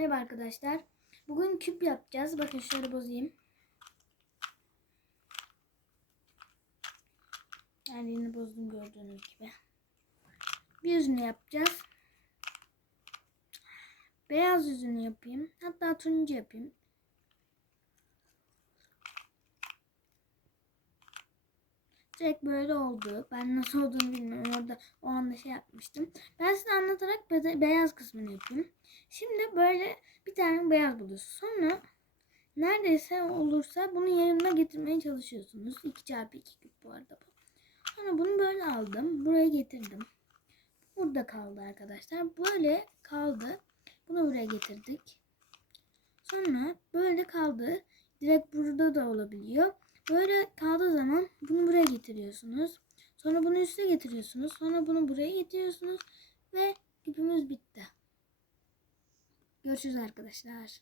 Merhaba arkadaşlar. Bugün küp yapacağız. Bakın şöyle bozayım. Her yerini bozdum gördüğünüz gibi. Bir yüzünü yapacağız. Beyaz yüzünü yapayım. Hatta turuncu yapayım. Direkt böyle oldu. Ben nasıl olduğunu bilmiyorum. Orada o anda şey yapmıştım. Ben size anlatarak be- beyaz kısmını yapayım. Şimdi böyle bir tane beyaz buluyorsunuz. Sonra neredeyse olursa bunu yanına getirmeye çalışıyorsunuz. 2 çarpı 2 küp bu arada bu. Sonra bunu böyle aldım. Buraya getirdim. Burada kaldı arkadaşlar. Böyle kaldı. Bunu buraya getirdik. Sonra böyle kaldı. Direkt burada da olabiliyor. Böyle kaldığı zaman bunu buraya getiriyorsunuz. Sonra bunu üste getiriyorsunuz. Sonra bunu buraya getiriyorsunuz. Ve küpümüz bitti. Görüşürüz arkadaşlar.